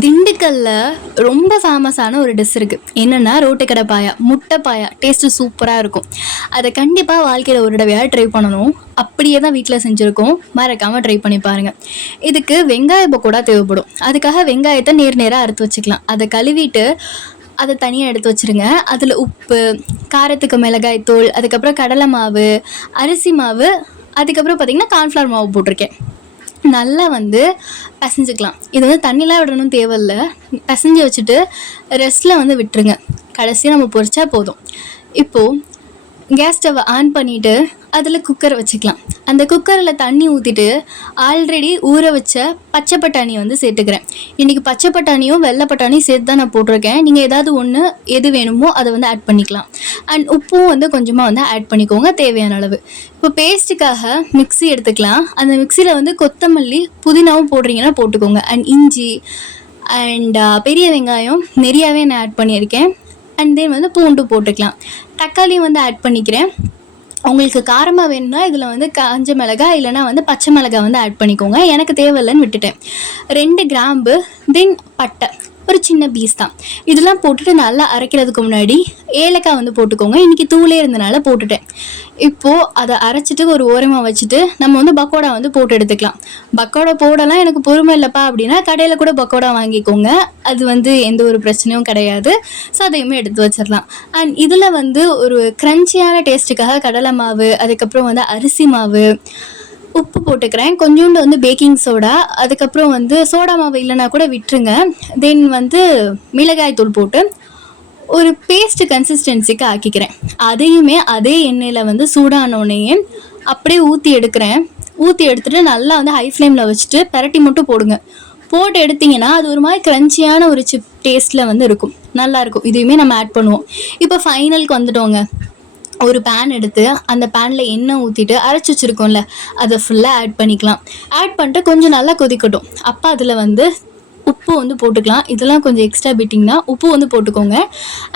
திண்டுக்கல்ல ரொம்ப ஃபேமஸான ஒரு டிஷ் இருக்குது என்னென்னா ரோட்டு கடை பாயா முட்டை பாயா டேஸ்ட்டு சூப்பராக இருக்கும். அதை கண்டிப்பாக வாழ்க்கையில் ஒரு தடவையாக ட்ரை பண்ணணும். அப்படியே தான் வீட்டில் செஞ்சுருக்கோம். மறக்காமல் ட்ரை பண்ணி பாருங்கள் இதுக்கு வெங்காய கூட தேவைப்படும். அதுக்காக வெங்காயத்தை நேர் நேராக அறுத்து வச்சுக்கலாம். அதை கழுவிட்டு அதை தனியாக எடுத்து வச்சுருங்க. அதில் உப்பு காரத்துக்கு மிளகாய் தூள் அதுக்கப்புறம் கடலை மாவு அரிசி மாவு அதுக்கப்புறம் பார்த்திங்கன்னா கார்ன்ஃப்ளவர் மாவு போட்டிருக்கேன். நல்லா வந்து பிசைஞ்சுக்கலாம். இது வந்து தண்ணிலாம் விடணும் தேவையில்லை. பசைஞ்சு வச்சுட்டு ரெஸ்ட்டில் வந்து விட்டுருங்க. கடைசியாக நம்ம பொரிச்சா போதும். இப்போது கேஸ் ஸ்டவ்வை ஆன் பண்ணிவிட்டு அதில் குக்கர் வச்சுக்கலாம். அந்த குக்கரில் தண்ணி ஊற்றிட்டு ஆல்ரெடி ஊற வச்ச பச்சை பட்டாணி வந்து சேர்த்துக்கிறேன். இன்றைக்கி பச்சை பட்டாணியும் வெள்ளை பட்டாணியும் சேர்த்து தான் நான் போட்டிருக்கேன். நீங்கள் ஏதாவது ஒன்று எது வேணுமோ அதை வந்து ஆட் பண்ணிக்கலாம். அண்ட் உப்பும் வந்து கொஞ்சமாக வந்து ஆட் பண்ணிக்கோங்க தேவையான அளவு. இப்போ பேஸ்ட்டுக்காக மிக்ஸி எடுத்துக்கலாம். அந்த மிக்சியில் வந்து கொத்தமல்லி புதினாவும் போடுறீங்கன்னா போட்டுக்கோங்க. அண்ட் இஞ்சி அண்ட் பெரிய வெங்காயம் நிறையாவே நான் ஆட் பண்ணியிருக்கேன். அண்ட் தென் வந்து பூண்டு போட்டுக்கலாம். தக்காளியும் வந்து ஆட் பண்ணிக்கிறேன். உங்களுக்கு காரமாக வேணும்னா இதில் வந்து காஞ்ச மிளகாய் இல்லைனா வந்து பச்சை மிளகாய் வந்து ஆட் பண்ணிக்கோங்க. எனக்கு தேவையில்லைன்னு விட்டுட்டேன். ரெண்டு கிராம்பு தென் பட்டை. ஒரு சின்ன பீஸ் தான். இதெல்லாம் போட்டுட்டு நல்லா அரைக்கிறதுக்கு முன்னாடி ஏலக்காய் வந்து போட்டுக்கோங்க. இன்றைக்கி தூளே இருந்தனால போட்டுட்டேன். இப்போது அதை அரைச்சிட்டு ஒரு ஓரமாக வச்சுட்டு நம்ம வந்து பக்கோடா வந்து போட்டு எடுத்துக்கலாம். பக்கோடா போடலாம் எனக்கு பொறுமை இல்லைப்பா அப்படின்னா கடையில் கூட பக்கோடா வாங்கிக்கோங்க. அது வந்து எந்த ஒரு பிரச்சனையும் கிடையாது. ஸோ அதையுமே எடுத்து வச்சிடலாம். அண்ட் இதில் வந்து ஒரு க்ரன்ச்சியான டேஸ்ட்டுக்காக கடலை மாவு அதுக்கப்புறம் வந்து அரிசி மாவு உப்பு போட்டுக்கிறேன். கொஞ்சோண்டு வந்து பேக்கிங் சோடா அதுக்கப்புறம் வந்து சோடா மாவு இல்லைனா கூட விட்டுருங்க. தென் வந்து மிளகாய் தூள் போட்டு ஒரு பேஸ்ட் கன்சிஸ்டன்சிக்கு ஆக்கிக்கிறேன். அதையுமே அதே எண்ணெயில் வந்து சூடானோடனேயே அப்படியே ஊற்றி எடுக்கிறேன். ஊற்றி எடுத்துகிட்டு நல்லா வந்து ஹை ஃப்ளேமில் வச்சுட்டு பரட்டி மட்டும் போடுங்க. போட்டு எடுத்தீங்கன்னா அது ஒரு மாதிரி க்ரன்ச்சியான ஒரு சிப் டேஸ்ட்டில் வந்து இருக்கும். நல்லாயிருக்கும் இதையுமே நம்ம ஆட் பண்ணுவோம். இப்போ ஃபைனலுக்கு வந்துட்டோங்க. ஒரு பேன் எடுத்து அந்த பேனில் எண்ணெய் ஊற்றிட்டு அரைச்சி வச்சுருக்கோம்ல அதை ஃபுல்லாக ஆட் பண்ணிக்கலாம். ஆட் பண்ணிட்டு கொஞ்சம் நல்லா கொதிக்கட்டும். அப்போ அதில் வந்து உப்பு வந்து போட்டுக்கலாம். இதெல்லாம் கொஞ்சம் எக்ஸ்ட்ரா பிட்டிங்னா உப்பு வந்து போட்டுக்கோங்க.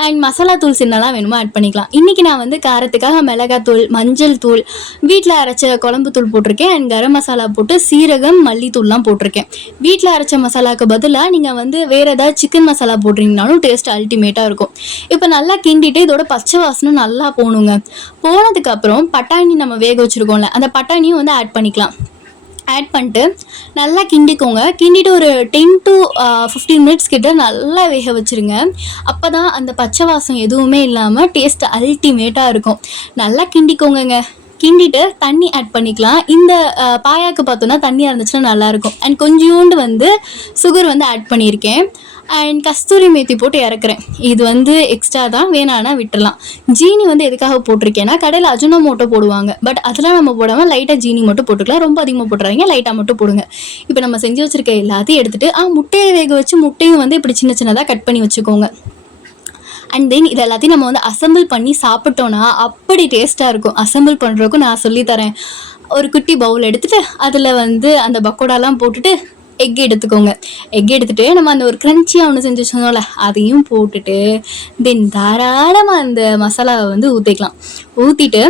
அண்ட் மசாலா தூள் சின்னலாம் வேணுமோ ஆட் பண்ணிக்கலாம். இன்றைக்கி நான் வந்து காரத்துக்காக மிளகாத்தூள் மஞ்சள் தூள் வீட்டில் அரைச்ச குழம்பு தூள் போட்டிருக்கேன். அண்ட் கரம் மசாலா போட்டு சீரகம் மல்லித்தூள்லாம் போட்டிருக்கேன். வீட்டில் அரைச்ச மசாலாவுக்கு பதிலாக நீங்கள் வந்து வேறு ஏதாவது சிக்கன் மசாலா போடுறீங்கனாலும் டேஸ்ட் அல்டிமேட்டாக இருக்கும். இப்போ நல்லா கிண்டிட்டு இதோட பச்சை வாசனை நல்லா போகணுங்க. போனதுக்கப்புறம் பட்டாணி நம்ம வேக வச்சுருக்கோம்ல அந்த பட்டாணியும் வந்து ஆட் பண்ணிக்கலாம். ஆட் பண்ணிட்டு நல்லா கிண்டிக்கோங்க. கிண்டிட்டு ஒரு டென் டு ஃபிஃப்டீன் மினிட்ஸ் கிட்ட நல்லா வேக வச்சுருங்க. அப்போ தான் அந்த பச்சை வாசம் எதுவுமே இல்லாமல் டேஸ்ட் அல்டிமேட்டாக இருக்கும். நல்லா கிண்டிக்கோங்கங்க. கிண்டிட்டு தண்ணி ஆட் பண்ணிக்கலாம். இந்த பாயாக்கு பார்த்தோன்னா தண்ணியாக இருந்துச்சுன்னா நல்லாயிருக்கும். அண்ட் கொஞ்சோண்டு வந்து சுகர் வந்து ஆட் பண்ணியிருக்கேன். அண்ட் கஸ்தூரி மேத்தி போட்டு இறக்குறேன். இது வந்து எக்ஸ்ட்ரா தான். வேணான்னா விட்டுடலாம் ஜீனி வந்து எதுக்காக போட்டிருக்கேன்னா கடையில் அஜுனோமோட்டோ போடுவாங்க. பட் அதெல்லாம் நம்ம போடாமல் லைட்டாக ஜீனி மட்டும் போட்டுக்கலாம். ரொம்ப அதிகமாக போட்டுறாங்க லைட்டாக மட்டும் போடுங்க. இப்போ நம்ம செஞ்சு வச்சுருக்க எல்லாத்தையும் எடுத்துகிட்டு ஆ முட்டையை வேக வச்சு முட்டையும் வந்து இப்படி சின்ன சின்னதாக கட் பண்ணி வச்சுக்கோங்க. அண்ட் தென் இது எல்லாத்தையும் நம்ம வந்து அசெம்பிள் பண்ணி சாப்பிட்டோன்னா அப்படி டேஸ்ட்டாக இருக்கும். அசெம்பிள் பண்ணுறதுக்கும் நான் சொல்லித்தரேன். ஒரு குட்டி பவுல் எடுத்துகிட்டு அதில் வந்து அந்த பக்கோடாலாம் போட்டுட்டு எக் எடுத்துக்கோங்க. எக் எடுத்துட்டு நம்ம அந்த ஒரு க்ரன்ச்சியாக ஒன்று செஞ்சு சொன்னோம்ல அதையும் போட்டுட்டு தென் தாராளமாக அந்த மசாலாவை வந்து ஊற்றிக்கலாம் ஊற்றிட்டு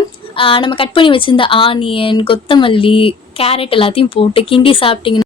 நம்ம கட் பண்ணி வச்சுருந்த ஆனியன் கொத்தமல்லி கேரட் எல்லாத்தையும் போட்டு கிண்டி சாப்பிட்டிங்கன்னா